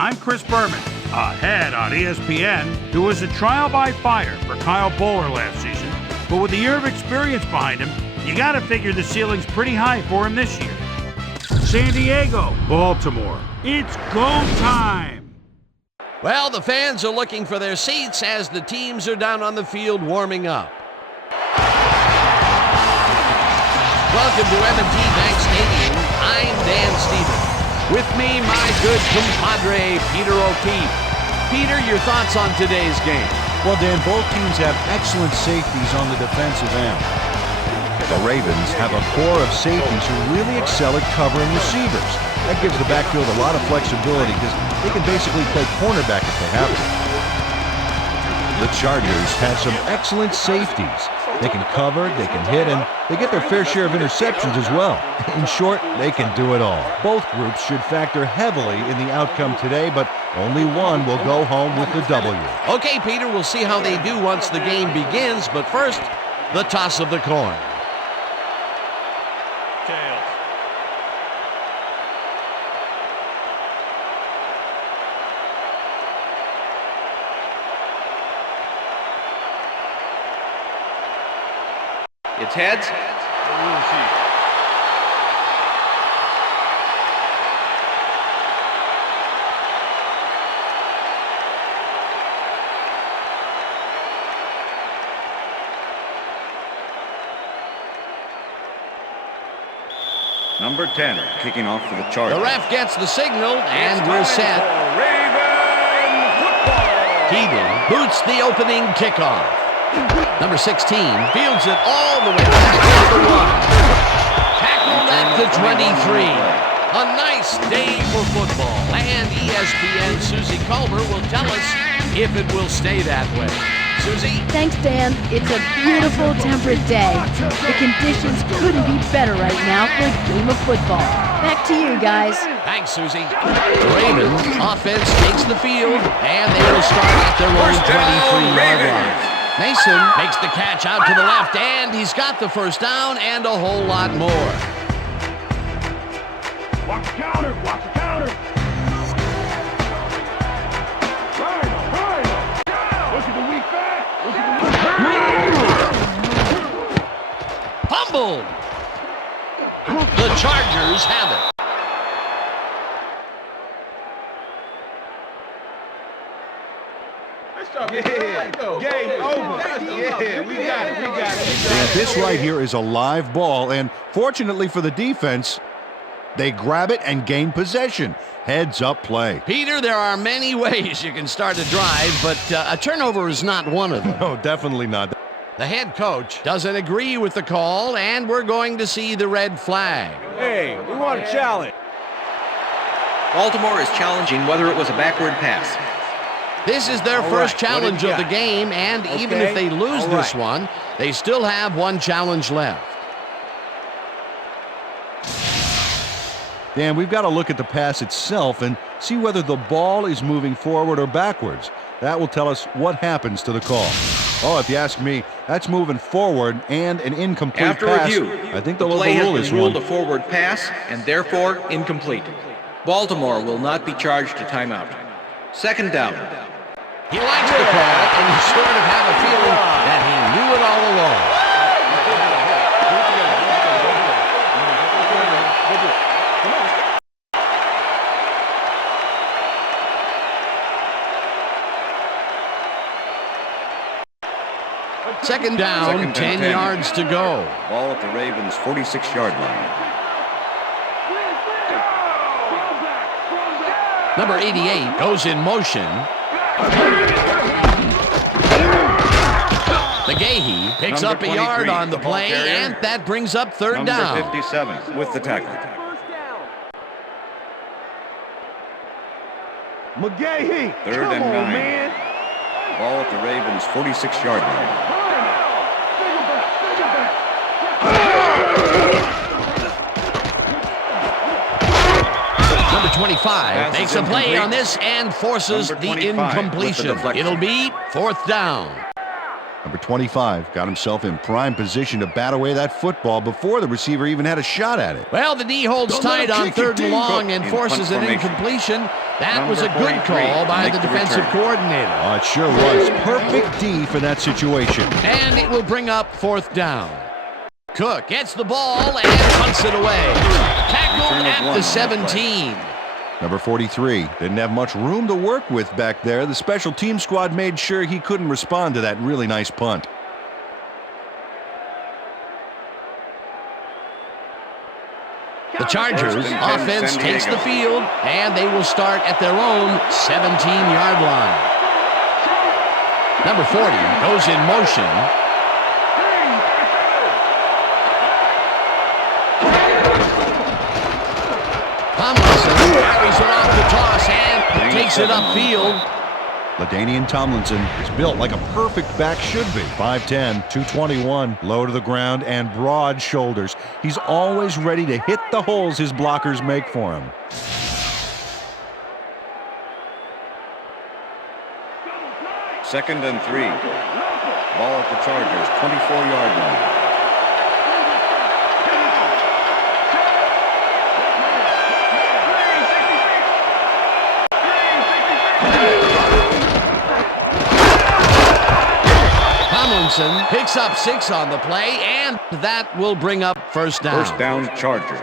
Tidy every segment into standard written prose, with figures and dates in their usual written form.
I'm Chris Berman. Ahead on ESPN, there was a trial by fire for Kyle Bowler last season, but with a year of experience behind him, you gotta figure the ceiling's pretty high for him this year. San Diego, Baltimore, it's go time! Well, the fans are looking for their seats as the teams are down on the field warming up. Welcome to M&T Bank Stadium. I'm Dan Stevens. With me, my good compadre, Peter O'Keefe. Peter, your thoughts on today's game? Well, Dan, both teams have excellent safeties on the defensive end. The Ravens have a core of safeties who really excel at covering receivers. That gives the backfield a lot of flexibility because they can basically play cornerback if they have to. The Chargers have some excellent safeties. They can cover, they can hit, and they get their fair share of interceptions as well. In short, they can do it all. Both groups should factor heavily in the outcome today, but only one will go home with the W. Okay, Peter, we'll see how they do once the game begins, but first, the toss of the coin. Tails. It's heads. Number 10, kicking off for the Chargers. The ref gets the signal, and we're set. Keating boots the opening kickoff. Number 16 fields it all the way back to the 1. Tackled at the 23. A nice day for football. And ESPN Susie Culver will tell us if it will stay that way. Susie? Thanks, Dan. It's a beautiful, temperate day. The conditions couldn't be better right now for a game of football. Back to you, guys. Thanks, Susie. The Ravens offense takes the field, and they will start at their own 23-yard line. Mason makes the catch out to the left, and he's got the first down and a whole lot more. Watch the counter. Watch the counter. Look at the weak back. Look at the weak Fumbled. The Chargers have it. game over. Yeah, we got it. And this right here is a live ball, and fortunately for the defense, they grab it and gain possession. Heads up play. Peter, there are many ways you can start a drive, but a turnover is not one of them. No, definitely not. The head coach doesn't agree with the call, and we're going to see the red flag. Hey, we want a challenge. Baltimore is challenging whether it was a backward pass. This is their first challenge of the game, and even if they lose this one, they still have one challenge left. Dan, we've got to look at the pass itself and see whether the ball is moving forward or backwards. That will tell us what happens to the call. Oh, if you ask me, that's moving forward and an incomplete After pass. review, I think the they'll play overrule has this been ruled one. a forward pass and therefore incomplete. Baltimore will not be charged a timeout. Second down. He likes the call, and you sort of have a feeling that he knew it all along. Second down, 10 yards to go. Ball at the Ravens' 46-yard line. Number 88 goes in motion. McGahee picks up a yard on the play, and that brings up third down. Number 57 with the tackle. McGahee, Third and 9. man. Ball at the Ravens' 46-yard line. Number 25 makes a play on this and forces the incompletion. It'll be fourth down. Number 25 got himself in prime position to bat away that football before the receiver even had a shot at it. Well, the D holds tight on 3rd and long and forces an incompletion. That was a good call by the defensive coordinator. Oh, it sure was. Perfect D for that situation. And it will bring up 4th down. Cook gets the ball and punts it away. Tackled at the 17. Number 43 didn't have much room to work with back there. The special team squad made sure he couldn't respond to that really nice punt. The Chargers offense takes the field, and they will start at their own 17-yard line. Number 40 goes in motion. Carries it off the toss and takes it upfield. LaDainian Tomlinson is built like a perfect back should be. 5'10", 221, low to the ground and broad shoulders. He's always ready to hit the holes his blockers make for him. Second and 3. Ball at the Chargers, 24-yard line. Tomlinson picks up 6 on the play, and that will bring up 1st down. 1st down, Chargers.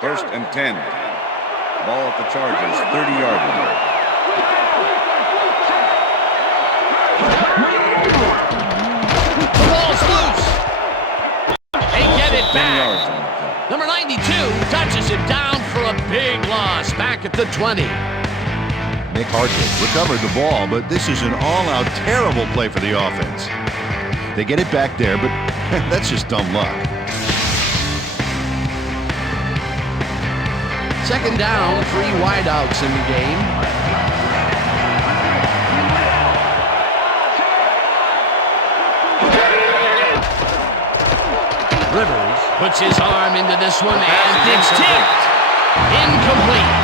1st and 10. Ball at the Chargers, 30-yard line. The ball's loose. They get it back. Number 92 touches it down for a big loss back at the 20. Nick Hartwig recovered the ball, but this is an all-out terrible play for the offense. They get it back there, but that's just dumb luck. 2nd down, 3 wideouts in the game. Rivers puts his arm into this one, and it's tipped. Incomplete.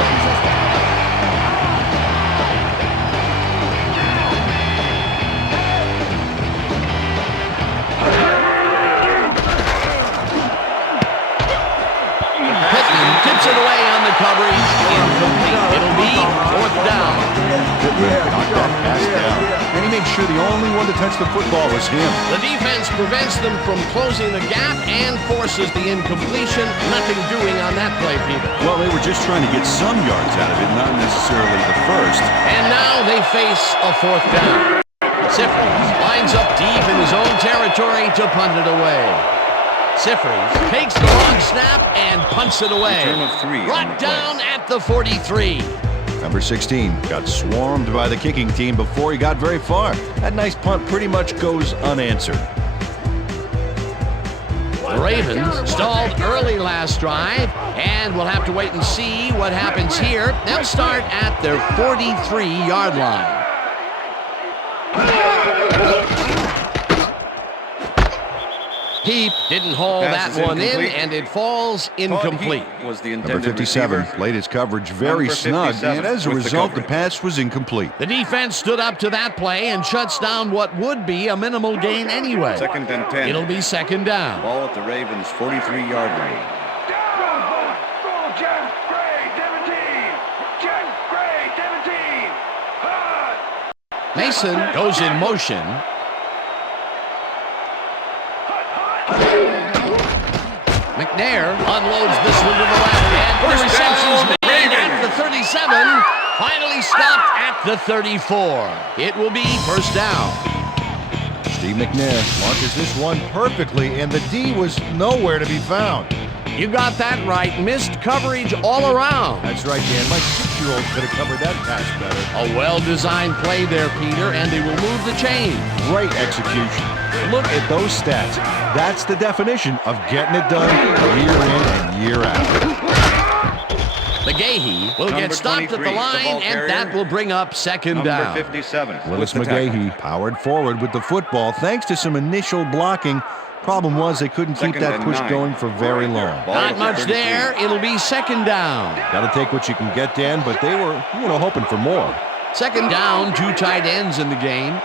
Tips it away on the coverage. Incomplete. It'll be 4th down. Knocked that pass down, and he made sure the only one to touch the football was him. The defense prevents them from closing the gap and forces the incompletion. Nothing doing on that play, Peter. Well, they were just trying to get some yards out of it, not necessarily the first. And now they face a 4th down. Sifries lines up deep in his own territory to punt it away. Sifries takes the long snap and punts it away. Return of 3. Brought down at the 43. Number 16 got swarmed by the kicking team before he got very far. That nice punt pretty much goes unanswered. The Ravens stalled early last drive, and we'll have to wait and see what happens here. They'll start at their 43-yard line. Heap didn't haul that one in, and it falls incomplete. Was the Number 57 played his coverage very snug, and as a result, the pass was incomplete. The defense stood up to that play and shuts down what would be a minimal gain anyway. 2nd and 10. It'll be 2nd down. Ball at the Ravens' 43-yard line. Mason goes in motion. McNair unloads this one to the left, and the reception's made at the 37. Finally stopped at the 34. It will be 1st down. Steve McNair launches this one perfectly, and the D was nowhere to be found. You got that right. Missed coverage all around. That's right, Dan. My 6-year-old could have covered that pass better. A well-designed play there, Peter, and they will move the chain. Great execution. Look at those stats. That's the definition of getting it done year in and year out. McGahee will get stopped at the line, and that will bring up 2nd down. Number 57. Willis McGahee powered forward with the football thanks to some initial blocking. Problem was they couldn't keep that push going for very long. Not much there. It'll be 2nd down. Got to take what you can get, Dan, but they were, hoping for more. Second down, 2 tight ends in the game.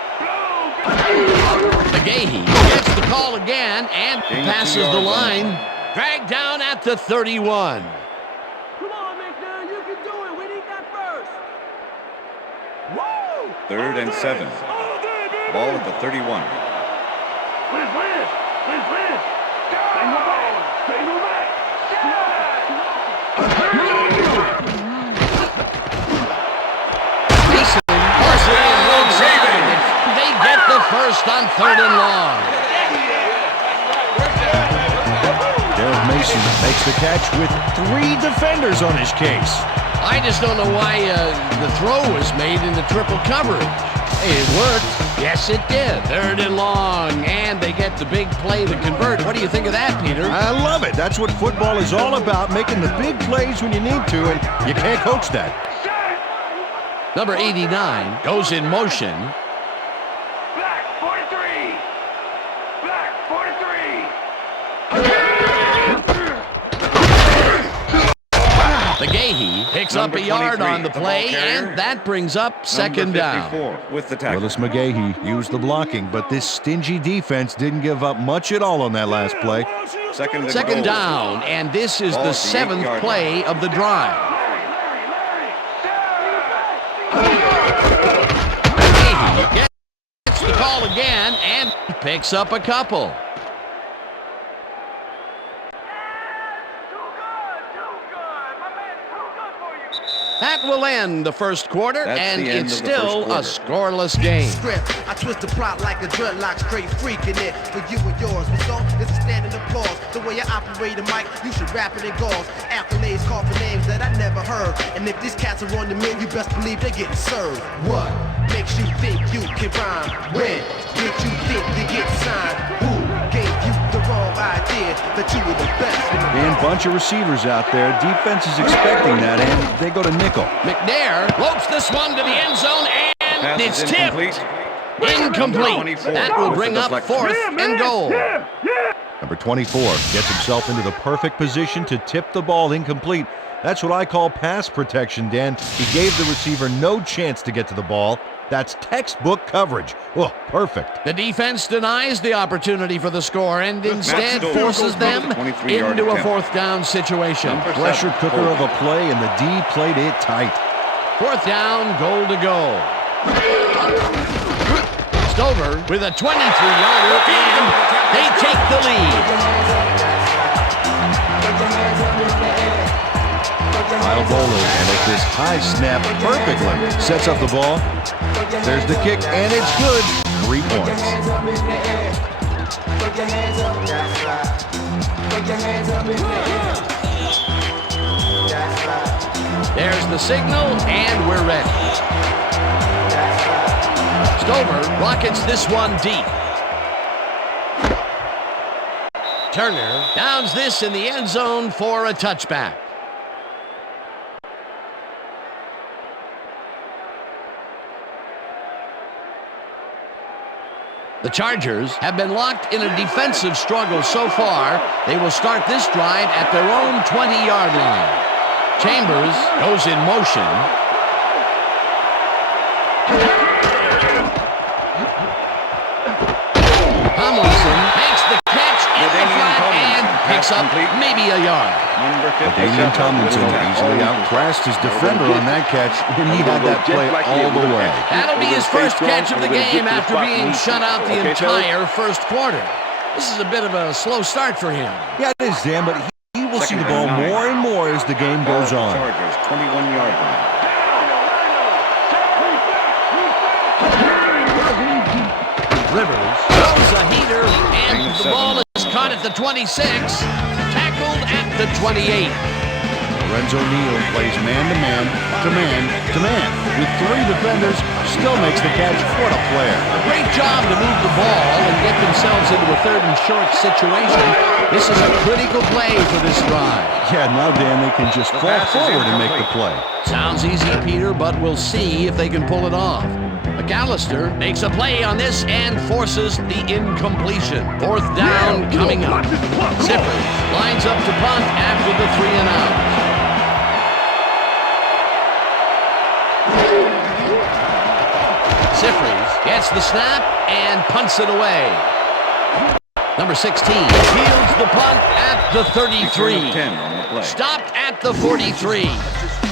McGahee gets the call again and passes the line. Dragged down at the 31. Come on, McNair, you can do it. We need that first. Woo! 3rd and 7. Ball at the 31. They get the first on 3rd and long. Derek Mason makes the catch with 3 defenders on his case. I just don't know why the throw was made in the triple coverage. Hey, it worked. Yes, it did. 3rd and long, and they get the big play to convert. What do you think of that, Peter? I love it. That's what football is all about, making the big plays when you need to, and you can't coach that. Number 89 goes in motion. Black 43. Black 43. McGahee picks up a yard on the play, and that brings up second down. With the tackle. Willis McGahee used the blocking, but this stingy defense didn't give up much at all on that last play. Second down, and this is the 7th play of the drive. McGahee gets the call again and picks up a couple. That will end the first quarter, and it's still a scoreless game. I twist the plot like a dreadlock, straight freaking it for you and yours. Result is a standing applause. The way I operate a mic, you should rap it in gauze. Accolades call for names that I never heard. And if these cats are on the menu, you best believe they're getting served. What makes you think you can rhyme? When did you think you get signed? Who gave you the wrong idea that you were the best? And bunch of receivers out there. Defense is expecting that, and they go to nickel. McNair lopes this one to the end zone, and it's tipped. Incomplete. That will bring up 4th and goal. Number 24 gets himself into the perfect position to tip the ball incomplete. That's what I call pass protection, Dan. He gave the receiver no chance to get to the ball. That's textbook coverage. Oh, perfect. The defense denies the opportunity for the score and instead forces them into a 4th down situation. Pressure cooker of a play, and the D played it tight. 4th down, goal to go. Stover with a 23-yarder, and they take the lead. Kyle Bowler handles this high snap perfectly. Sets up the ball. There's the kick, and it's good. 3 points. There's the signal, and we're ready. Stover rockets this one deep. Turner downs this in the end zone for a touchback. The Chargers have been locked in a defensive struggle so far. They will start this drive at their own 20-yard line. Chambers goes in motion. Tomlinson makes the catch in the flat and picks up maybe a yard. Damian Tomlinson easily outclassed his defender on that catch, and he had that play all the way. That'll be his first catch of the game after being shut out the entire first quarter. This is a bit of a slow start for him. Yeah, it is, Dan, but he will see the ball more and more as the game goes on. Chargers, 21-yard line. Rivers throws a heater, and the ball is caught at the 26, tackled at the 28. Lorenzo Neal plays man-to-man, to man-to-man. With 3 defenders, still makes the catch. What a player. A great job to move the ball and get themselves into a 3rd and short situation. This is a critical play for this drive. Yeah, now, Dan, they can just fall forward and make the play. Sounds easy, Peter, but we'll see if they can pull it off. McAllister makes a play on this and forces the incompletion. 4th down coming up. Zippers lines up to punt after the 3 and out. gets the snap and punts it away. Number 16 fields the punt at the 33. 10 on the play. Stopped at the 43.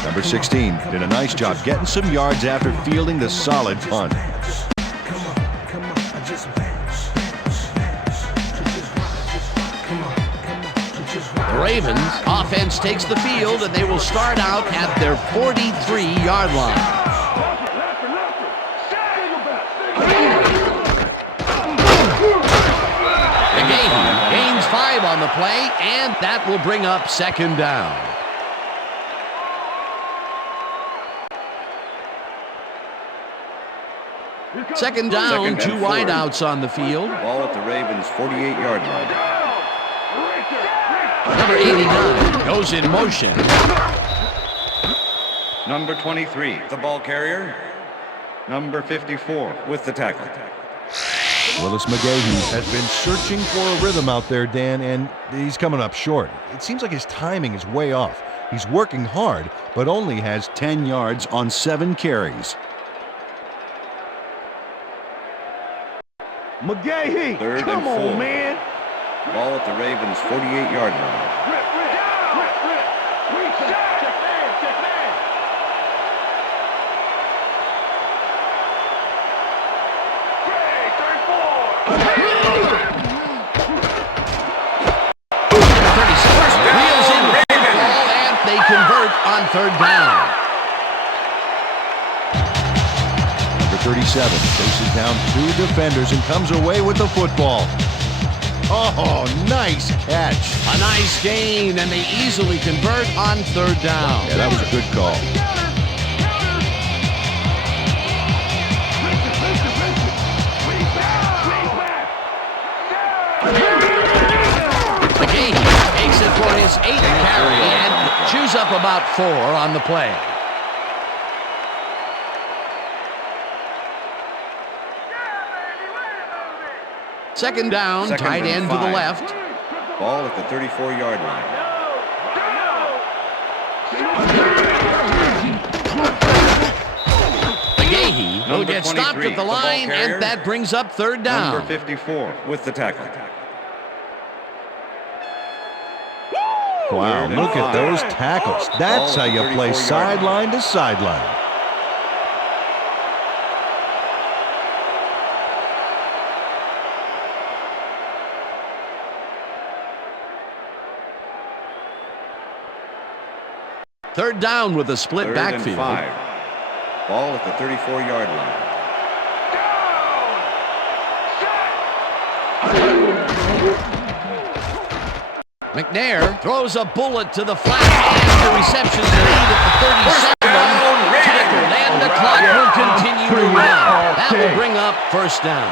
Number 16 did a nice job getting some yards after fielding the solid punt. The Ravens offense takes the field, and they will start out at their 43-yard line. McGahee gains 5 on the play, and that will bring up second down. Second down, 2 wideouts on the field. Ball at the Ravens' 48-yard line. Number 89 goes in motion. Number 23, the ball carrier. Number 54 with the tackle. Willis McGahee has been searching for a rhythm out there, Dan, and he's coming up short. It seems like his timing is way off. He's working hard, but only has 10 yards on 7 carries. McGahee, Third come and 4. on, man. Ball at the Ravens' 48-yard line. Wheels in the football, and they convert on third down. Number 37 faces down 2 defenders and comes away with the football. Oh, nice catch. A nice gain, and they easily convert on third down. Yeah, that was a good call. McGahee takes it for his 8th carry and chews up about 4 on the play. Second down, Second tight and end to the 5. left. Ball at the 34-yard line. McGahee will Number get stopped 23, at the the ball line, carrier. and that brings up third down. Number 54 with the tackle. Wow, Third and look at 5. those tackles. That's Ball how at you the play 34-yard sideline to sideline. Third down with a split Third backfield. and 5. Ball at the 34-yard line. McNair throws a bullet to the flat, and the reception's lead at the 37. Tackled, and the clock will continue to run. That will bring up first down.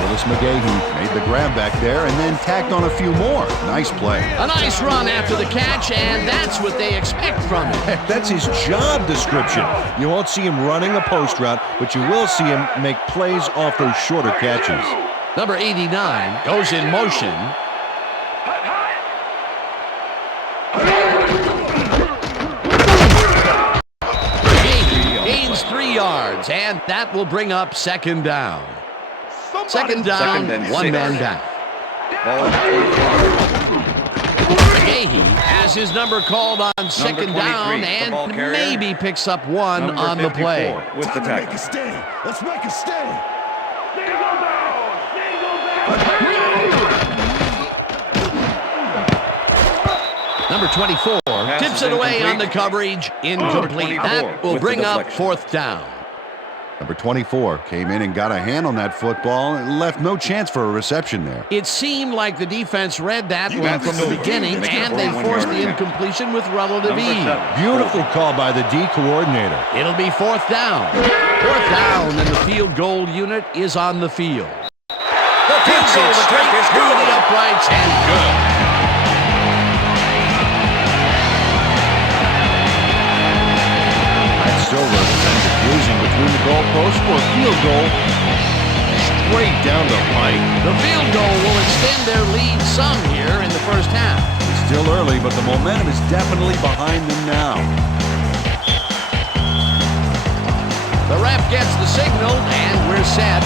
Willis McGahee made the grab back there and then tacked on a few more. Nice play. A nice run after the catch, and that's what they expect from him. That's his job description. You won't see him running a post route, but you will see him make plays off those shorter catches. Number 89 goes in motion. McGahee gains 3 yards, and that will bring up second down. Second down, Second and 1 6. man down. Ball at the 24-yard line. McGahee has his number called on second 23, down the and ball carrier. maybe picks up 1 Number on the 54 play. with the tackle. Let's make a stay. Number 24 tips it away on the coverage. Incomplete. That will with the bring up deflection. fourth down. Number 24 came in and got a hand on that football and left no chance for a reception there. It seemed like the defense read that one got from the the beginning, Make it a and they 41 forced the yard attempt. incompletion with relative Number ease. 7. Beautiful call by the D coordinator. It'll be fourth down. Fourth down, and the field goal unit is on the field. Takes it straight through the uprights and good. Silver ends up cruising between the goalposts for a field goal straight down the pipe. The field goal will extend their lead some here in the first half. It's still early, but the momentum is definitely behind them now. The ref gets the signal, and we're set.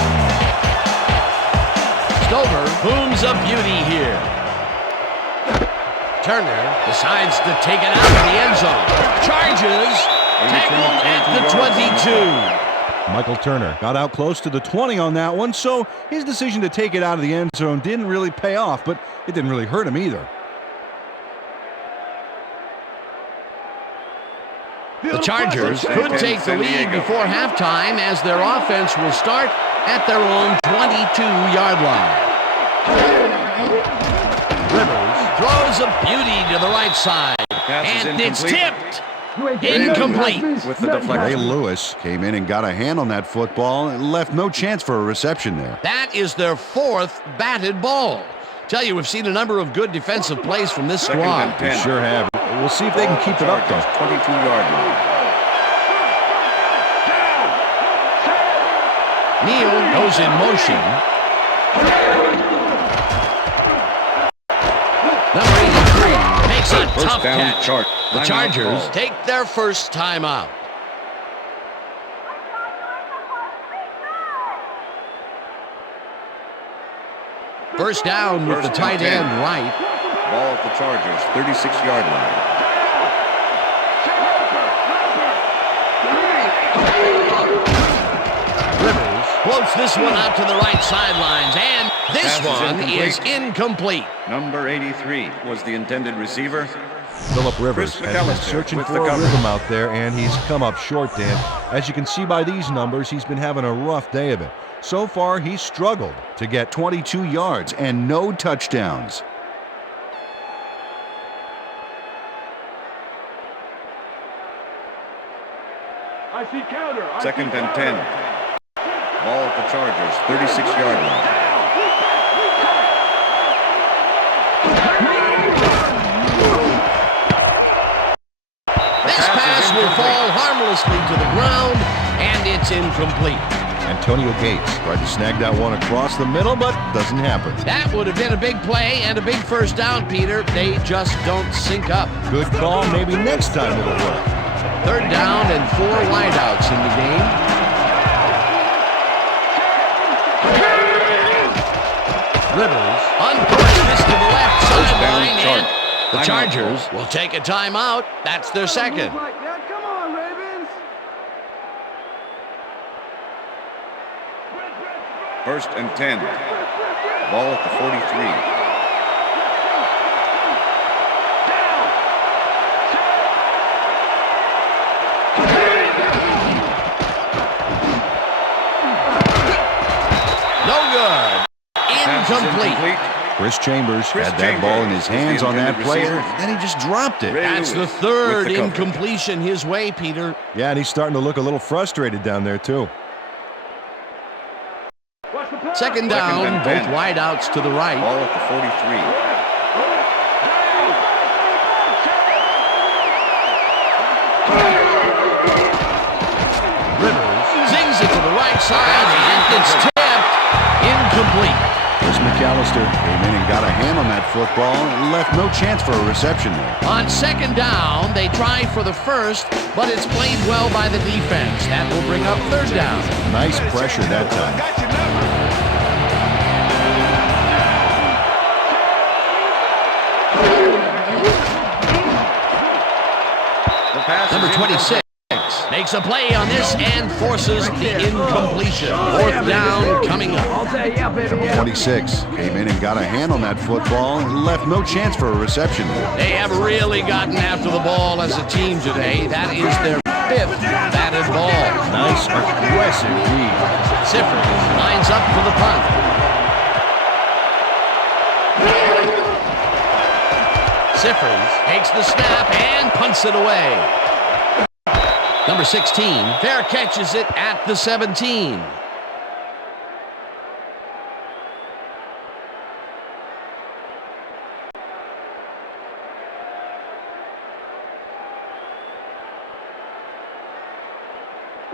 Stover booms a beauty here. Turner decides to take it out of the end zone. Charges. Tackled at the 22. Michael Turner got out close to the 20 on that one, so his decision to take it out of the end zone didn't really pay off, but it didn't really hurt him either. The Chargers could take the lead before halftime as their offense will start at their own 22-yard line. Rivers throws a beauty to the right side, and it's tipped. Incomplete. With the deflection. Ray Lewis came in and got a hand on that football and left no chance for a reception there. That is their fourth batted ball. Tell you, we've seen a number of good defensive plays from this squad. We sure have. We'll see if they can keep it up, though. 22-yard line. Neal goes in motion. Number 83 makes a tough catch. The Chargers take their first timeout. First down with the tight end right. Ball at the Chargers, 36-yard line. Rivers floats this one out to the right sidelines, and this one is incomplete. Number 83 was the intended receiver. Phillip Rivers has been searching for a rhythm out there, and he's come up short, Dan. As you can see by these numbers, he's been having a rough day of it. So far, he's struggled to get 22 yards and no touchdowns. I see counter. Second and 10. Ball at the Chargers, 36-yard line. This pass will fall harmlessly to the ground, and it's incomplete. Antonio Gates tried to snag that one across the middle, but doesn't happen. That would have been a big play and a big first down, Peter. They just don't sync up. Good call. Maybe next time it'll work. Third down and 4 wideouts in the game. Rivers uncorks this to the left sideline, and the Chargers will take a timeout. That's their second. Yeah, come on, Ravens. First and 10. Ball at the 43. Incomplete. Chris Chambers had that ball in his hands on that player, then he just dropped it. That's the third incompletion his way, Peter. Yeah, and he's starting to look a little frustrated down there, too. Second down, both wideouts to the right. Ball at the 43. Rivers zings it to the right side, and it's tipped. Incomplete. Chris McAllister came in and got a hand on that football and left no chance for a reception there. On second down, they try for the first, but it's played well by the defense. That will bring up third down. Nice pressure that time. Number 26 makes a play on this and forces the incompletion. Fourth down coming up. 26 came in and got a hand on that football and left no chance for a reception. They have really gotten after the ball as a team today. That is their fifth batted ball. Nice, aggressive lead. Sifford lines up for the punt. Sifford takes the snap and punts it away. Number 16, fair catches it at the 17.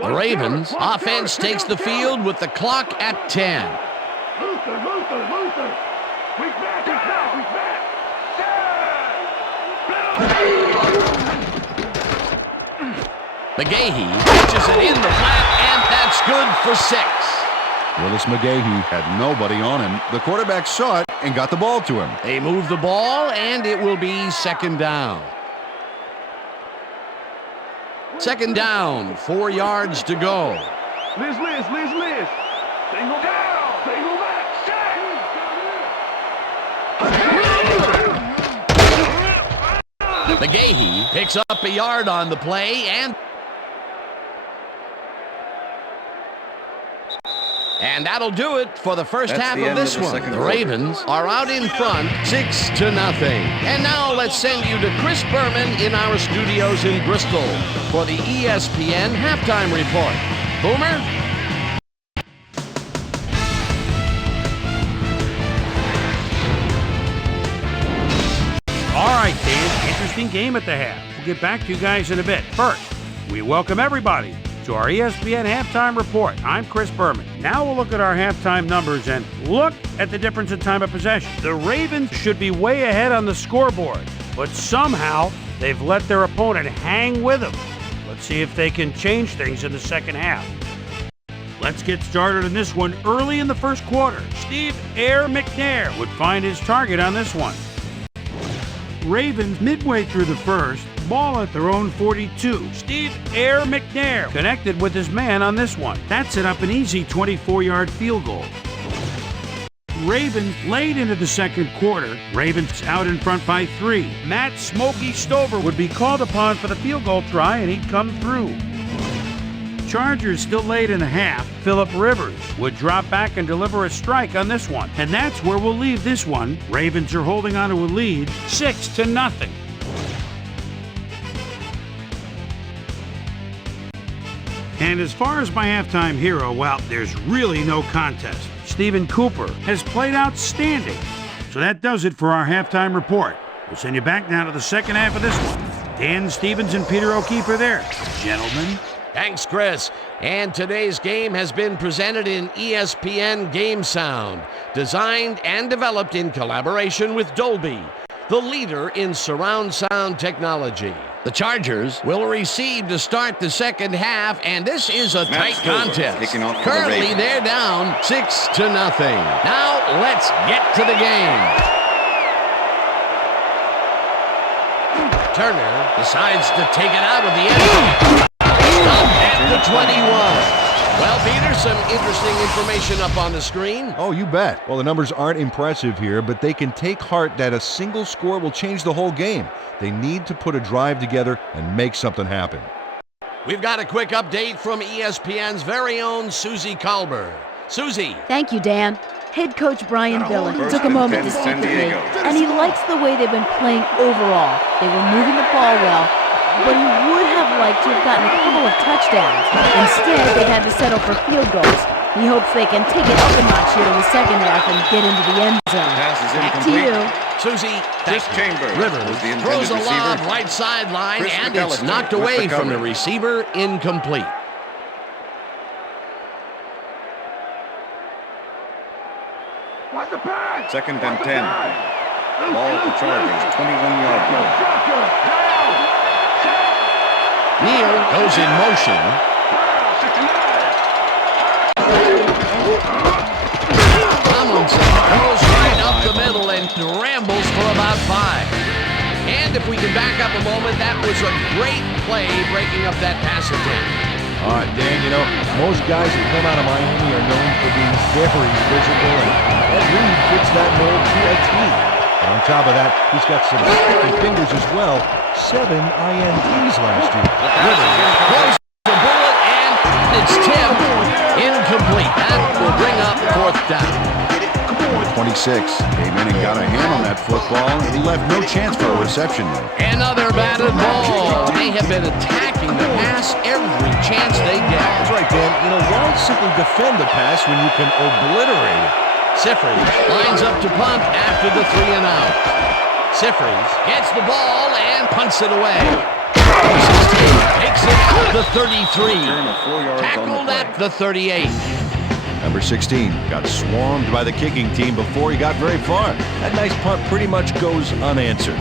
The Ravens offense takes the field with the clock at 10. Luther. We're back. McGahee pitches it in the flat, and that's good for 6. Willis McGahee had nobody on him. The quarterback saw it and got the ball to him. They move the ball, and it will be 2nd down. 2nd down, 4 yards to go. Liz. Single down, single back, McGahee picks up a yard on the play, and that'll do it for the first half of this one. The Ravens are out in front, 6-0. And now let's send you to Chris Berman in our studios in Bristol for the ESPN halftime report. Boomer? All right, Dave, interesting game at the half. We'll get back to you guys in a bit. First, we welcome everybody to our ESPN halftime report. I'm Chris Berman. Now we'll look at our halftime numbers and look at the difference in time of possession. The Ravens should be way ahead on the scoreboard, but somehow they've let their opponent hang with them. Let's see if they can change things in the second half. Let's get started on this one early in the first quarter. Steve Air McNair would find his target on this one. Ravens midway through the first, ball at their own 42. Steve Air McNair connected with his man on this one. That set up an easy 24-yard field goal. Ravens late into the second quarter. Ravens out in front by 3. Matt Smokey Stover would be called upon for the field goal try, and he'd come through. Chargers still late in the half. Phillip Rivers would drop back and deliver a strike on this one. And that's where we'll leave this one. Ravens are holding on to a lead, 6-0. And as far as my halftime hero, well, there's really no contest. Stephen Cooper has played outstanding. So that does it for our halftime report. We'll send you back now to the second half of this one. Dan Stevens and Peter O'Keefe are there. Gentlemen. Thanks, Chris. And today's game has been presented in ESPN Game Sound, designed and developed in collaboration with Dolby, the leader in surround sound technology. The Chargers will receive to start the second half, and this is a tight contest. Currently, they're down 6-0. Now, let's get to the game. Turner decides to take it out of the end. At the 21. Well, Peter, some interesting information up on the screen. Oh, you bet. Well, the numbers aren't impressive here, but they can take heart that a single score will change the whole game. They need to put a drive together and make something happen. We've got a quick update from ESPN's very own Susie Colbert. Susie. Thank you, Dan. Head coach Brian Billick took a moment to speak with me, and he likes the way they've been playing overall. They were moving the ball well, but he would have liked to have gotten a couple of touchdowns. Instead, they had to settle for field goals. He hopes they can take it up a notch here in the second half and get into the end zone. Back to you. Susie, Chris Chambers Rivers throws a lob right sideline, and it's knocked away from the receiver, incomplete. Second and 10. Ball at the Chargers, 21-yard line. Neal goes in motion. Tomlinson goes right up the middle and rambles for about 5. And if we can back up a moment, that was a great play breaking up that pass attempt. All right, Dan, you know, most guys that come out of Miami are known for being very physical, and Ed Reed fits that mold to a T. And on top of that, he's got some sticky fingers as well. 7 INTs last year. Rivers throws the bullet, and it's tipped. Incomplete. That will bring up 4th down. 26 came in and got a hand on that football, and he left no chance for a reception there. Another batted ball. They have been attacking the pass every chance they get. That's right, Dan. You know, why simply defend the pass when you can obliterate it? Sifries lines up to punt after the 3 and out. Sifries gets the ball and punts it away. 16 takes it at the 33. Tackled at the 38. Number 16 got swarmed by the kicking team before he got very far. That nice punt pretty much goes unanswered.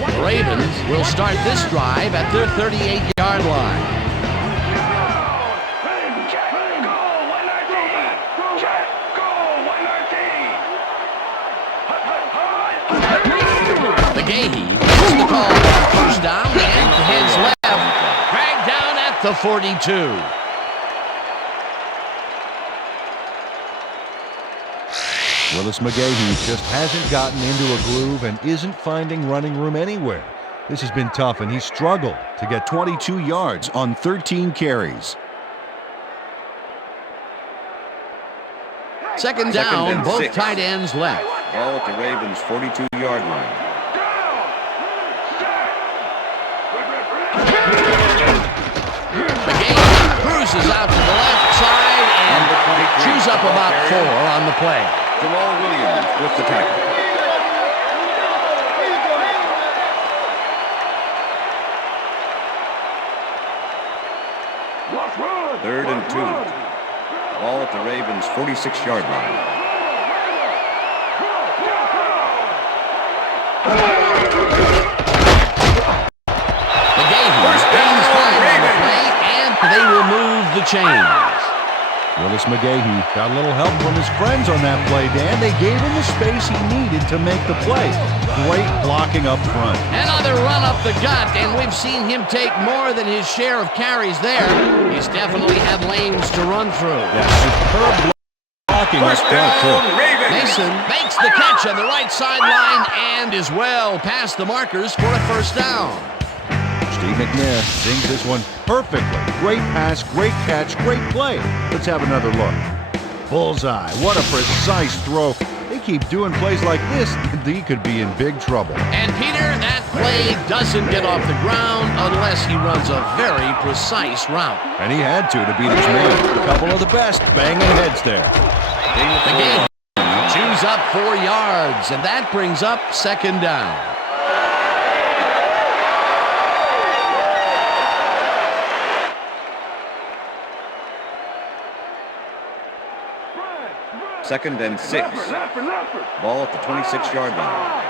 The Ravens will start this drive at their 38-yard line. at the 42. Willis McGahee just hasn't gotten into a groove and isn't finding running room anywhere. This has been tough, and he's struggled to get 22 yards on 13 carries. Second down, both 6. Tight ends left. Ball at the Ravens' 42-yard line. McGahee cruises out to the left side and chews up about 4 on the play. Jamal Williams with the tackle. Third and 2. Ball at the Ravens' 46-yard line. McGahee gains 5 on the play, and they will move the chains. Willis McGahee got a little help from his friends on that play, Dan. They gave him the space he needed to make the play. Great blocking up front. Another run up the gut, and we've seen him take more than his share of carries there. He's definitely had lanes to run through. Yeah, superb blocking up front, too. Mason makes the catch on the right sideline and is well past the markers for a first down. Steve McNair sings this one perfectly. Great pass, great catch, great play. Let's have another look. Bullseye. What a precise throw. They keep doing plays like this, he could be in big trouble. And Peter, that play doesn't get off the ground unless he runs a very precise route. And he had to beat his man. A couple of the best banging heads there. McGahee chews up 4 yards, and that brings up second down. Second and 6. Ball at the 26-yard line.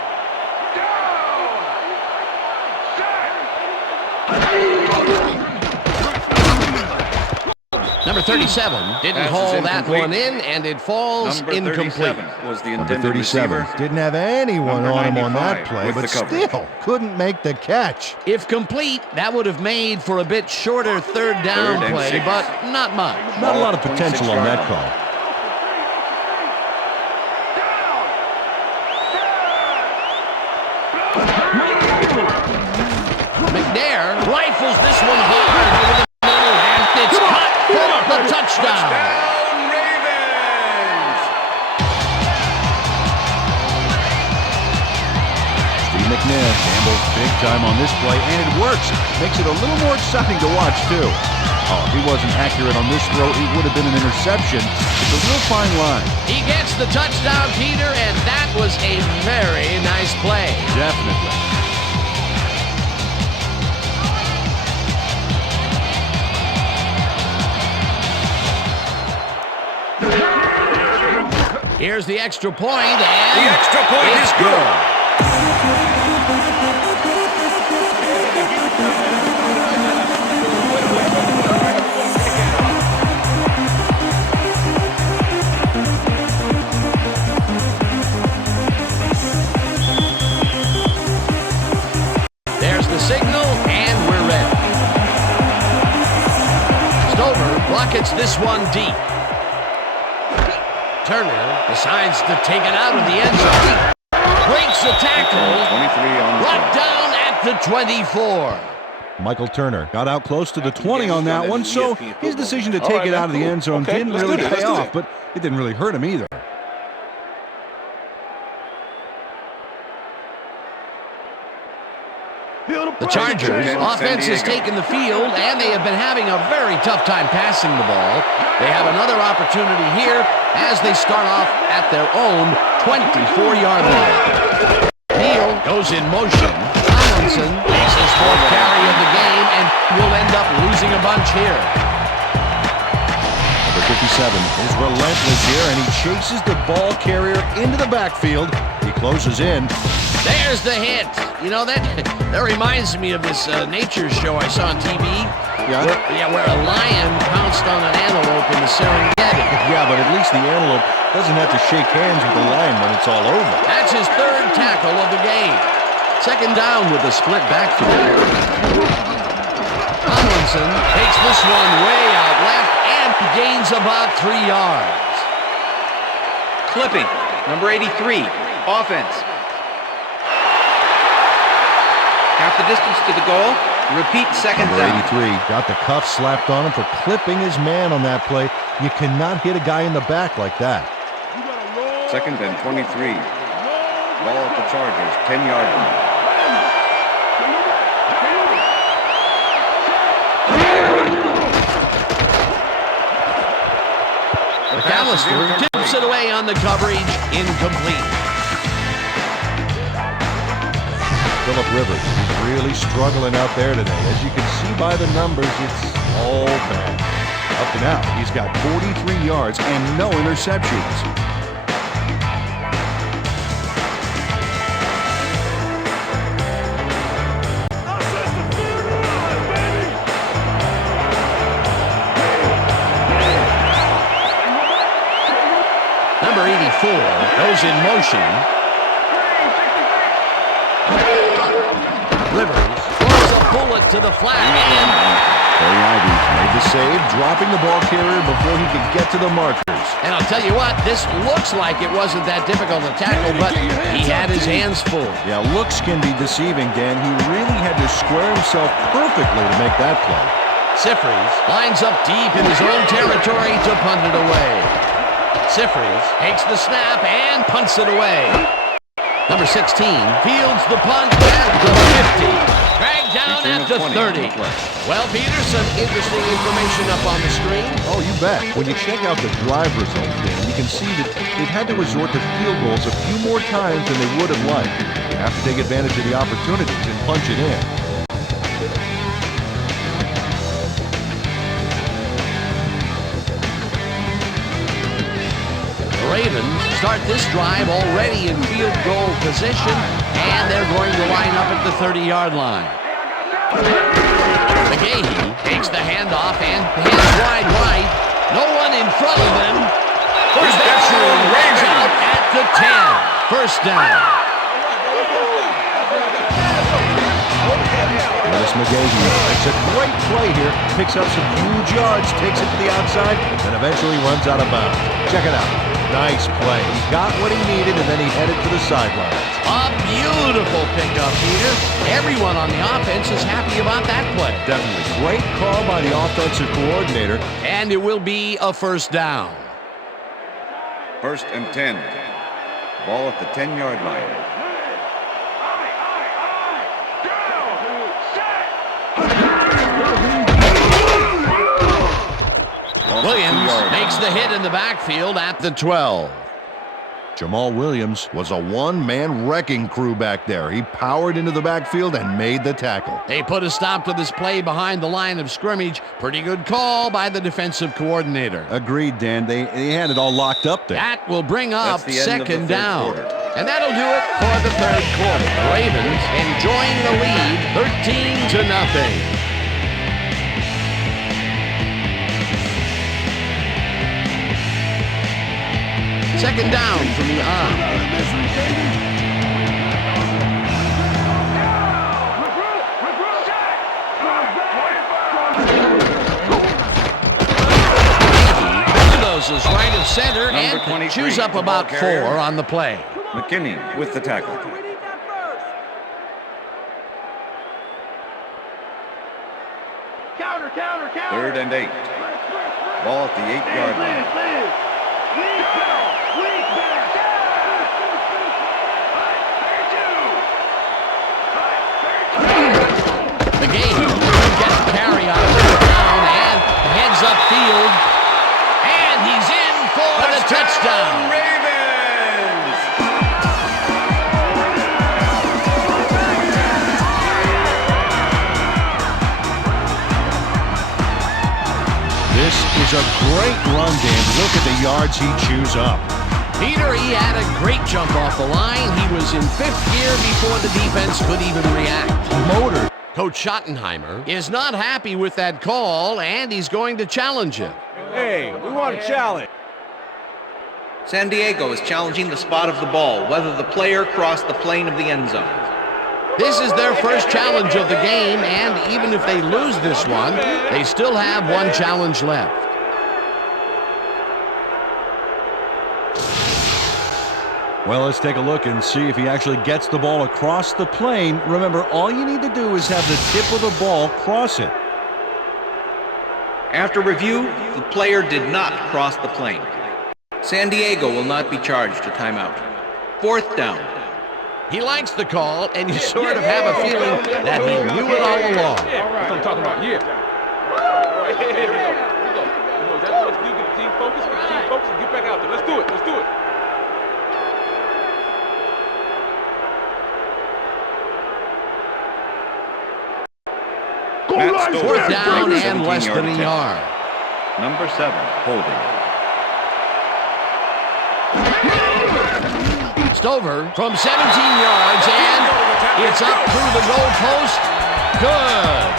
Number 37 didn't haul that one in, and it falls incomplete. Was the Number 37 didn't have anyone on him on that play, but still couldn't make the catch. If complete, that would have made for a bit shorter third down play, but not much. Not a lot of potential on that call. McNair rifles this one hard over the middle, and it's caught for the touchdown. Ravens! Steve McNair gambles big time on this play, and it works. Makes it a little more exciting to watch, too. Oh, if he wasn't accurate on this throw, it would have been an interception. It's a real fine line. He gets the touchdown, Peter, and that was a very nice play. Definitely. Here's the extra point, and the extra point is good. There's the signal, and we're ready. Stover rockets this one deep. Turner decides to take it out of the end zone. Breaks the tackle. 23 on brought down at the 24. Michael Turner got out close to the 20 on that one, so his decision to take it out of the end zone didn't really pay off, but it didn't really hurt him either. The Chargers offense has taken the field, and they have been having a very tough time passing the ball. They have another opportunity here as they start off at their own 24-yard line. Neal goes in motion. Tomlinson makes his 4th carry of the game and will end up losing a bunch here. Number 57 is relentless here, and he chases the ball carrier into the backfield. He closes in. There's the hit. You know, that reminds me of this nature show I saw on TV. Yeah? Where a lion pounced on an antelope in the Serengeti. Yeah, but at least the antelope doesn't have to shake hands with the lion when it's all over. That's his 3rd tackle of the game. Second down with a split backfield. Tomlinson takes this one way out left and gains about 3 yards. Clipping, number 83, offense. Half the distance to the goal. Repeat second Number down. 83 got the cuff slapped on him for clipping his man on that play. You cannot hit a guy in the back like that. Second and 23. Ball at the Chargers, 10-yard line. McAllister tips it away on the coverage, incomplete. Phillip Rivers is really struggling out there today. As you can see by the numbers, it's all bad. Up to now, he's got 43 yards and no interceptions. Number 84 goes in motion. Rivers throws a bullet to the flat. Barry Ivy made the save, dropping the ball carrier before he could get to the markers. And I'll tell you what, this looks like it wasn't that difficult to tackle, but he had his hands full. Yeah, looks can be deceiving, Dan. He really had to square himself perfectly to make that play. Sifries lines up deep in his own territory to punt it away. Sifries takes the snap and punts it away. Number 16 fields the punt at the 50. Dragged down at the 30. Well, Peter, some interesting information up on the screen. Oh, you bet. When you check out the drive results, Dan, you can see that they've had to resort to field goals a few more times than they would have liked. They have to take advantage of the opportunities and punch it in. The Ravens start this drive already in field goal position, and they're going to line up at the 30-yard line. McGahee takes the handoff and hands wide right. No one in front of him. First down, runs out at the 10. First down. Dennis McGahee makes a great play here, picks up some huge yards, takes it to the outside, and eventually runs out of bounds. Check it out. Nice play. He got what he needed, and then he headed for the sidelines. A beautiful pickup, Peter. Everyone on the offense is happy about that play. Definitely. Great call by the offensive coordinator. And it will be a first down. First and 10. Ball at the 10-yard line. Williams makes the hit in the backfield at the 12. Jamal Williams was a one-man wrecking crew back there. He powered into the backfield and made the tackle. They put a stop to this play behind the line of scrimmage. Pretty good call by the defensive coordinator. Agreed, Dan. They had it all locked up there. That will bring up That's the end of the second third down. quarter. And that'll do it for the third quarter. The Ravens enjoying the lead 13-0. Second down from the is right of center and chews up about 4 on the play. McKinney with the tackle. Third and 8. Ball at the 8-yard line. McGahee gets a carry out of the ground and heads upfield. And he's in for the touchdown. Ravens! This is a great run, Dan. Look at the yards he chews up. Peter, he had a great jump off the line. He was in 5th gear before the defense could even react. Motor. Coach Schottenheimer is not happy with that call, and he's going to challenge it. Hey, we want a challenge. San Diego is challenging the spot of the ball, whether the player crossed the plane of the end zone. This is their first challenge of the game, and even if they lose this one, they still have one challenge left. Well, let's take a look and see if he actually gets the ball across the plane. Remember, all you need to do is have the tip of the ball cross it. After review, the player did not cross the plane. San Diego will not be charged a timeout. 4th down. He likes the call, and you sort of have a feeling that he knew it all along. That's what I'm talking about, yeah. Here we go. You know, that's what you get the team focus, and get back out there. Let's do it. Fourth down and less than a yard. Number 7, holding. Stover from 17 yards, and it's up through the goal post. Good.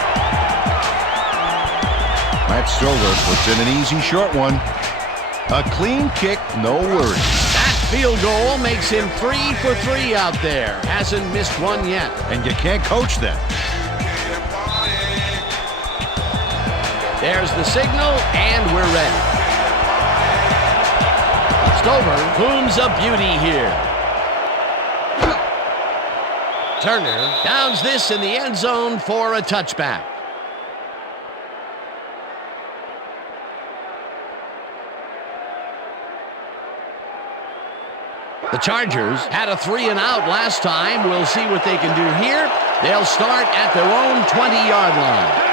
Matt Stover puts in an easy short one. A clean kick, no worries. That field goal makes him 3 for 3 out there. Hasn't missed one yet. And you can't coach that. There's the signal, and we're ready. Stover booms a beauty here. Turner downs this in the end zone for a touchback. The Chargers had a 3-and-out last time. We'll see what they can do here. They'll start at their own 20-yard line.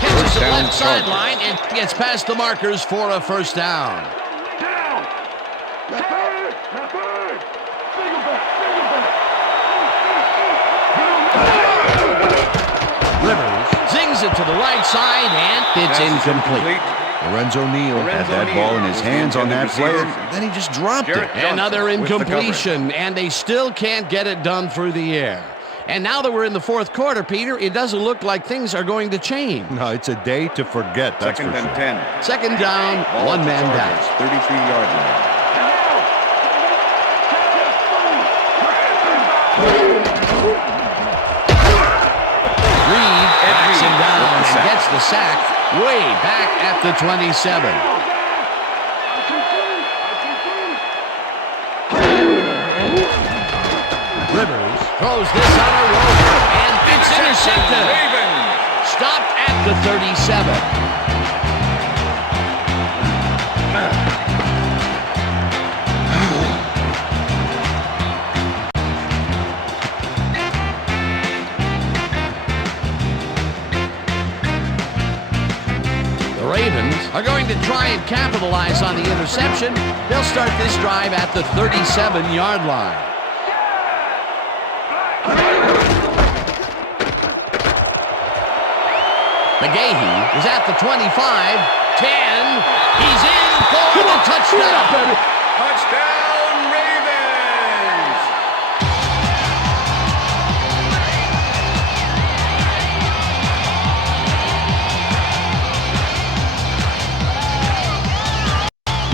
Catches the left sideline and gets past the markers for a first down. Rivers zings it to the right side, and it's incomplete. Lorenzo Neal had that ball in his hands on that play, then he just dropped it. Another incompletion, and they still can't get it done through the air. And now that we're in the fourth quarter, Peter, it doesn't look like things are going to change. No, it's a day to forget, that's Second for and sure. 10. Second down, Ball one at the man down. Chargers, 33-yard line. Reed backs him down and gets the sack way back at the 27. Rivers throws this on a rope, and it's intercepted. Stopped at the 37. The Ravens are going to try and capitalize on the interception. They'll start this drive at the 37-yard line. McGahee is at the 25, 10. He's in for the touchdown. Touchdown, Ravens!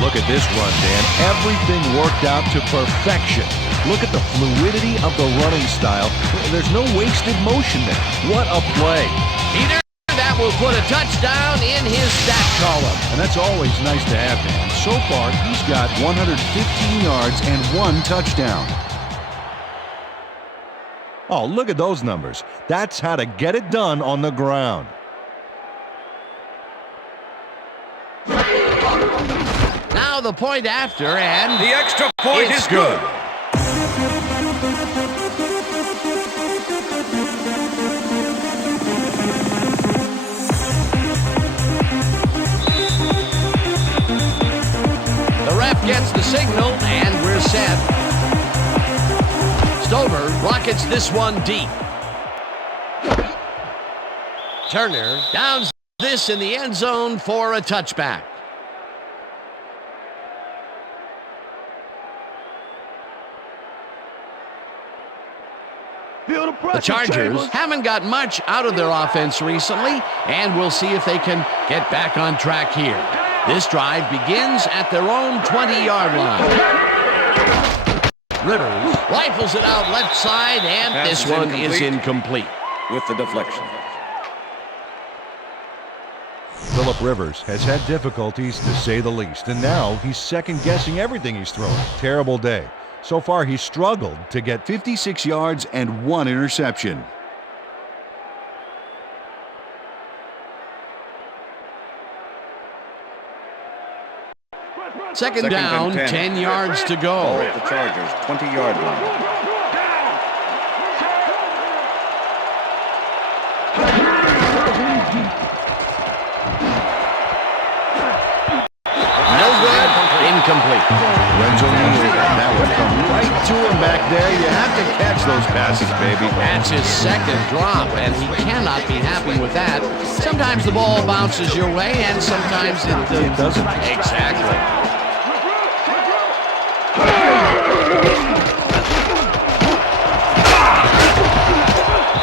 Look at this run, Dan. Everything worked out to perfection. Look at the fluidity of the running style. There's no wasted motion there. What a play. Peter, that will put a touchdown in his stat column. And that's always nice to have, Dan. So far, he's got 115 yards and 1 touchdown. Oh, look at those numbers. That's how to get it done on the ground. Now the point after, and The extra point is good. The ref gets the signal, and we're set. Stover rockets this one deep. Turner downs this in the end zone for a touchback. The Chargers haven't got much out of their offense recently, and we'll see if they can get back on track here. This drive begins at their own 20-yard line. Rivers rifles it out left side, and Pass this one is incomplete. With the deflection. Phillip Rivers has had difficulties, to say the least, and now he's second-guessing everything he's thrown. Terrible day. So far, he's struggled to get 56 yards and 1 interception. Second down, 10 yards to go. Ball at the Chargers, 20-yard line. No good. Incomplete. Renzo Neal, that would come right to him back there. You have to catch those passes, baby. That's his second drop, and he cannot be happy with that. Sometimes the ball bounces your way, and sometimes it doesn't. Exactly.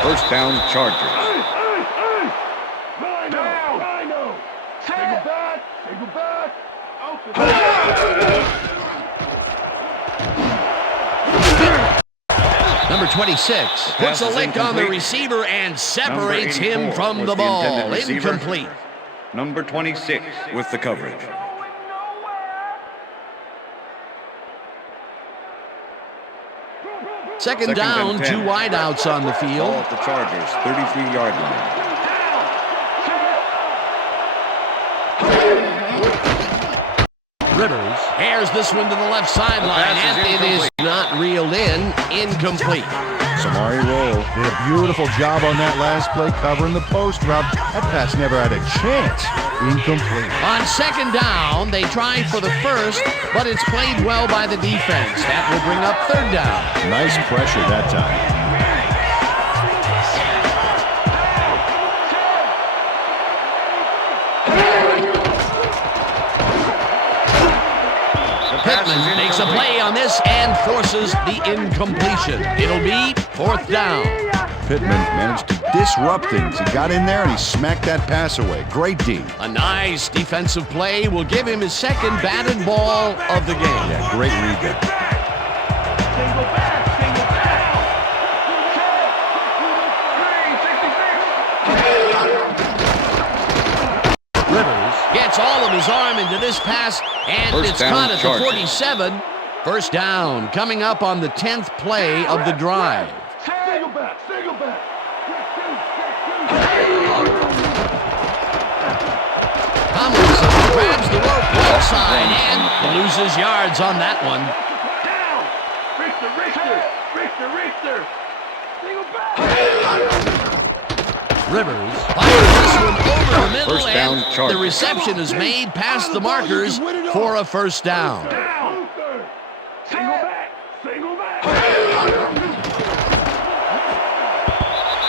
First down, Chargers. Number 26 puts a lick on the receiver and separates him from the ball. Incomplete. Number 26 with the coverage. Second down, 2 wideouts on the field. Ball at the Chargers, 33-yard line. Rivers airs this one to the left sideline, and it is not reeled in. Incomplete. Samari Rolle did a beautiful job on that last play covering the post route. That pass never had a chance. Incomplete. On second down, they tried for the first, but it's played well by the defense. That will bring up third down. Nice pressure that time. Pittman makes a play on this and forces the incompletion. It'll be fourth down. Pittman managed to disrupt things. He got in there and he smacked that pass away. Great D. A nice defensive play will give him his second batted ball of the game. Yeah, great read there. Rivers gets all of his arm into this pass, and it's caught at the 47. First down, coming up on the 10th play of the drive. Tomlinson grabs the rope left side and loses yards on that one. Rivers fires this one over the middle, First down, and Chargers. the reception is made past the markers for a first down.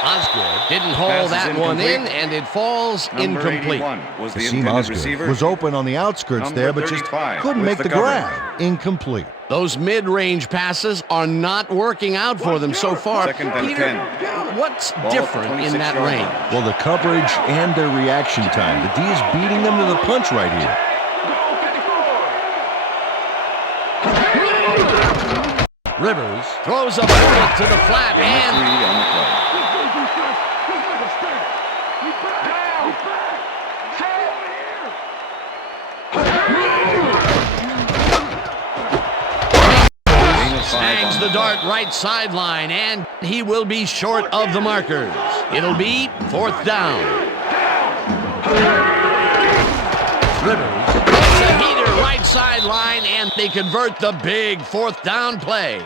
Osgood didn't haul that one in, and it falls Number incomplete. 81 was the Kasim intended Osgood receiver. was open on the outskirts Number there, but just 35 couldn't with make the the grab. Incomplete. Those mid-range passes are not working out for them so far. Second and Peter, 10. what's Ball at the different in 26 that yard range? line. Well, the coverage and their reaction time. The D is beating them to the punch right here. Rivers throws a bullet to the flat, and 3 on the play. snags the dart right sideline, and he will be short of the markers. It'll be fourth down. Rivers puts a heater right sideline, and they convert the big fourth down play.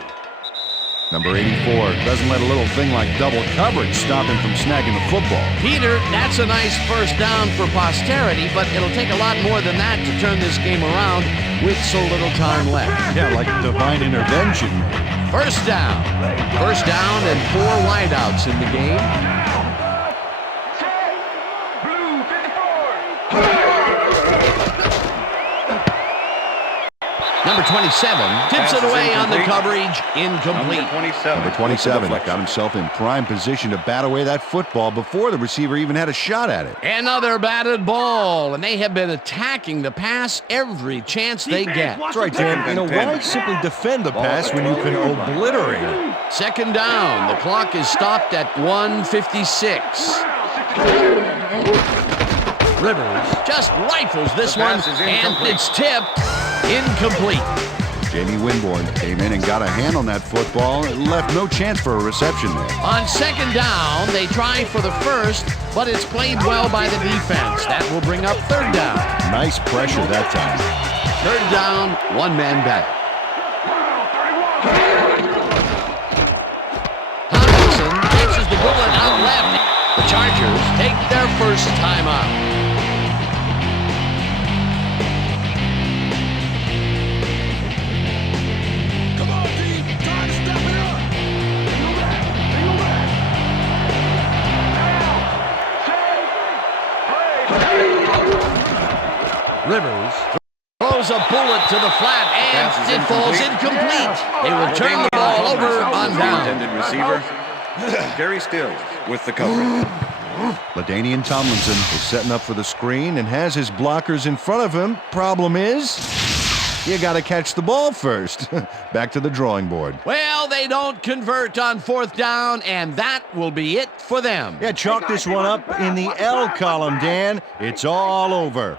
Number 84 doesn't let a little thing like double coverage stop him from snagging the football. Peter, that's a nice first down for posterity, but it'll take a lot more than that to turn this game around with so little time left. Yeah, like divine intervention. First down. First down and 4 wideouts in the game. Number 27 tips it away on the coverage. Incomplete. Number 27 got himself in prime position to bat away that football before the receiver even had a shot at it. Another batted ball, and they have been attacking the pass every chance they get. That's right, Dan. You know, why simply defend the pass when you can obliterate it? Second down. The clock is stopped at 1:56. Rivers just rifles this one, and it's tipped. Incomplete. Jamie Winborn came in and got a hand on that football and left no chance for a reception there. On second down, they try for the first, but it's played well by the defense. That will bring up third down. Nice pressure that time. Third down, one man back. Hawkinson catches the bullet out left. The Chargers take their first timeout. Rivers throws a bullet to the flat, and it falls incomplete. They will turn the ball over on down. Intended receiver, Gary Stills with the coverage. LaDainian Tomlinson is setting up for the screen and has his blockers in front of him. Problem is, you got to catch the ball first. Back to the drawing board. Well, they don't convert on fourth down, and that will be it for them. Yeah, chalk this one up in the L column, Dan. It's all over.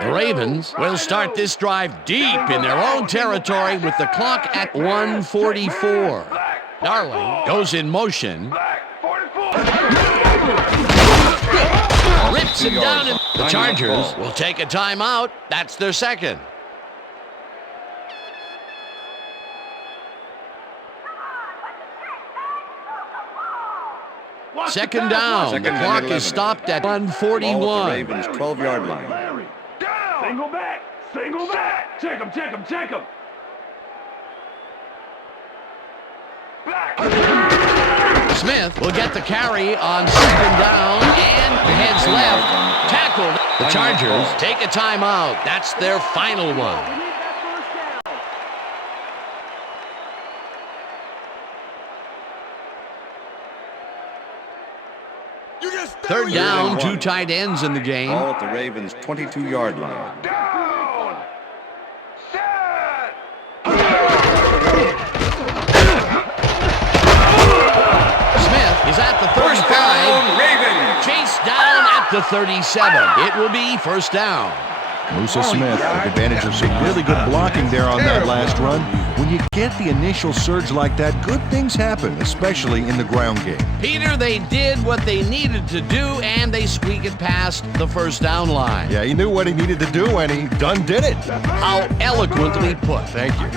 The Ravens will start this drive deep in their own territory with the clock at 1:44. Darling goes in motion. Rips him down. And the Chargers will take a timeout. That's their second. Second down. The clock is stopped at 1:41. Ravens 12-yard line. Single back. Single back. Check him, check him, check him. Smith will get the carry on second down and heads left. Tackled. The Chargers take a timeout. That's their final one. Third down, two tight ends in the game. Ball at the Ravens' 22-yard line. Down. Set. Smith is at the 35. Chased down at the 37. It will be first down. Musa Smith took advantage of some really good blocking there on that last run. When you get the initial surge like that, good things happen, especially in the ground game. Peter, they did what they needed to do, and they squeak it past the first down line. Yeah, he knew what he needed to do, and he done did it. How eloquently put. Thank you.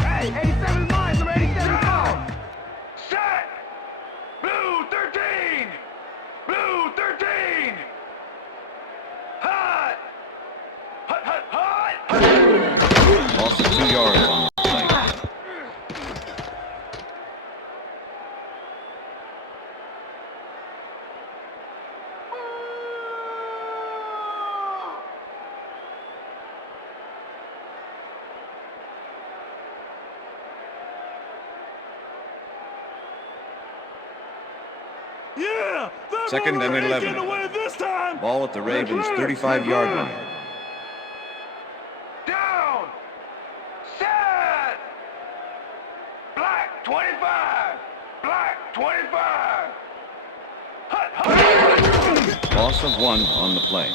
Hey, 87 miles, I'm 87 miles. Set. Blue 13. Blue 13. Hot. Hot, hot, hot. Loss of 2 yards on the play. Yeah, Second and 11. This time. Ball at the Ravens' 35-yard line. Down. Set. Black 25. Black 25. Hut, hut. Loss of 1 on the play.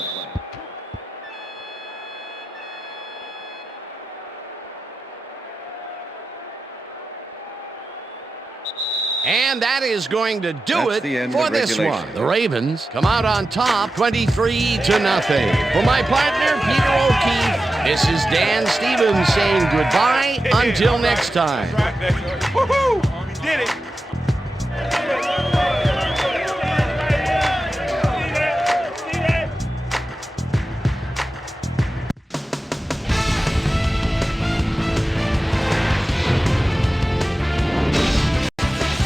And that is going to do That's the it end for of this regulation. one. The Ravens come out on top 23-0. For my partner, Peter O'Keefe, this is Dan Stevens saying goodbye until next time. Woohoo! Did it.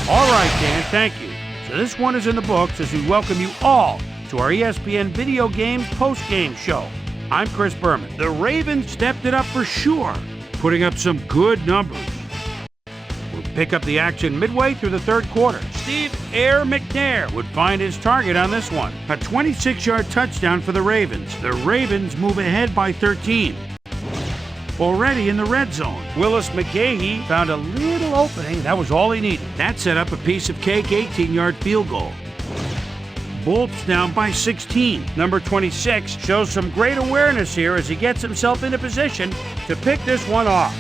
All right, Dan, thank you. So this one is in the books as we welcome you all to our ESPN Video Games post-game show. I'm Chris Berman. The Ravens stepped it up for sure, putting up some good numbers. We'll pick up the action midway through the third quarter. Steve Air McNair would find his target on this one. A 26-yard touchdown for the Ravens. The Ravens move ahead by 13. Already in the red zone, Willis McGahee found a little opening. That was all he needed. That set up a piece of cake 18-yard field goal. Bolts down by 16. Number 26 shows some great awareness here as he gets himself into position to pick this one off.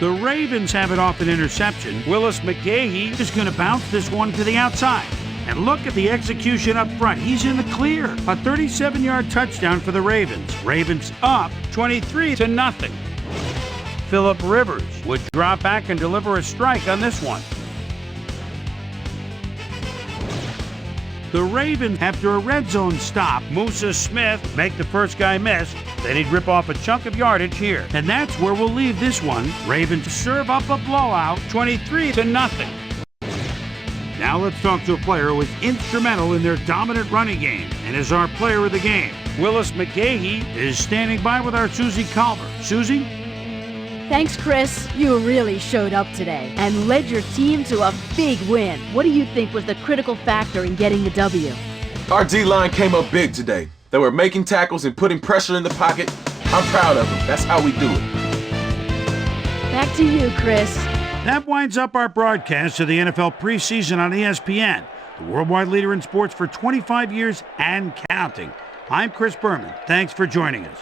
The Ravens have it off an interception. Willis McGahee is going to bounce this one to the outside. And look at the execution up front. He's in the clear. A 37-yard touchdown for the Ravens. Ravens up 23-0. Phillip Rivers would drop back and deliver a strike on this one. The Ravens, after a red zone stop, Musa Smith make the first guy miss. Then he'd rip off a chunk of yardage here. And that's where we'll leave this one. Ravens serve up a blowout, 23-0. Now let's talk to a player who was instrumental in their dominant running game and is our player of the game. Willis McGahee is standing by with our Susie Culver. Susie? Thanks, Chris. You really showed up today and led your team to a big win. What do you think was the critical factor in getting the W? Our D-line came up big today. They were making tackles and putting pressure in the pocket. I'm proud of them. That's how we do it. Back to you, Chris. That winds up our broadcast of the NFL preseason on ESPN, the worldwide leader in sports for 25 years and counting. I'm Chris Berman. Thanks for joining us.